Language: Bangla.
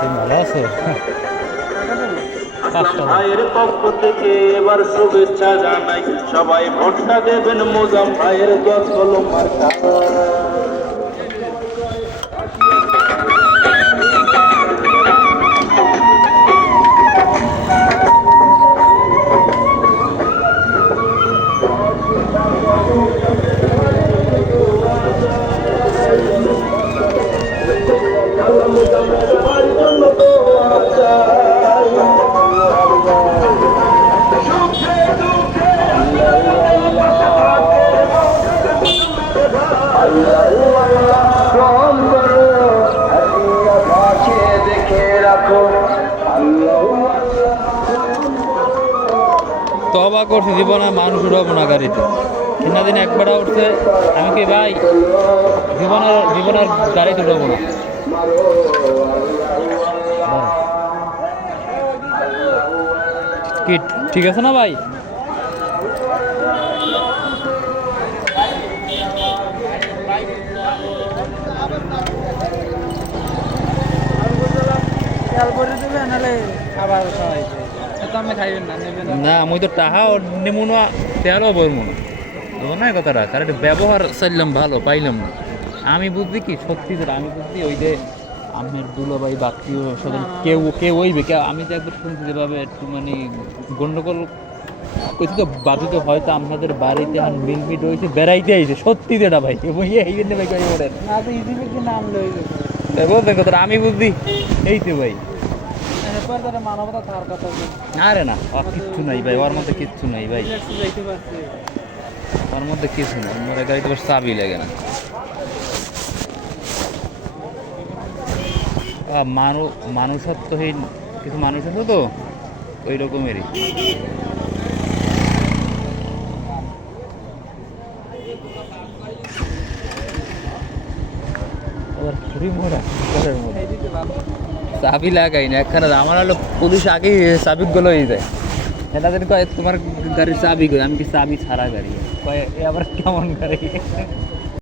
তুমি ভালো আছো? ভাইয়ের পক্ষ থেকে এবার শুভেচ্ছা জানাই। সবাই ভোটটা দেবেন মোজাম ভাইয়ের দশ কলম মার্কা। তবা করছি জীবনে মানুষ উঠাবো না গাড়িতে কিনা দিন একবার উঠছে, আমি কি ভাই? জীবনের জীবনের গাড়িতে উঠাবো না। কি, ঠিক আছে না ভাই? না তো কথাটা তার ব্যবহার চাইলাম ভালো, পাইলাম না। আমি বুঝছি কি সত্যি আমি বুঝছি ওই যে আমের দুলাভাই বাকিও সদন কেউ কেউ ওইবে আমি তো একবার শুনছি যেভাবে একটু মানে গন্ডগোল বাধিত হয়তো আপনাদের বাড়িতে আর মিলমিট হয়েছে বেড়াইতে আইছে। সত্যি যেটা ভাই এই জন্য ভাই কই আমি বুঝছি। এই তো ভাই। আরে না আর কিচ্ছু নাই ভাই ওর মধ্যে কিচ্ছু নাই ভাই। ওর মধ্যে কিছু নাই মোরা গাড়িতে বেশ চাবি লাগে না। আহ, মানু মানুষত্বহীন কিছু মানুষ আছে তো? ওই রকমেরই আবার ছুরি মোড়া ঘরের মধ্যে চাবি লাগাই না, একখানে আমার হলো পুলিশ আগেই চাবি গুলো যায়। এটা যদি কয়, তোমার গাড়ির চাবি আমি কি চাবি ছাড়া গাড়ি? কয় আবার কেমন গাড়ি?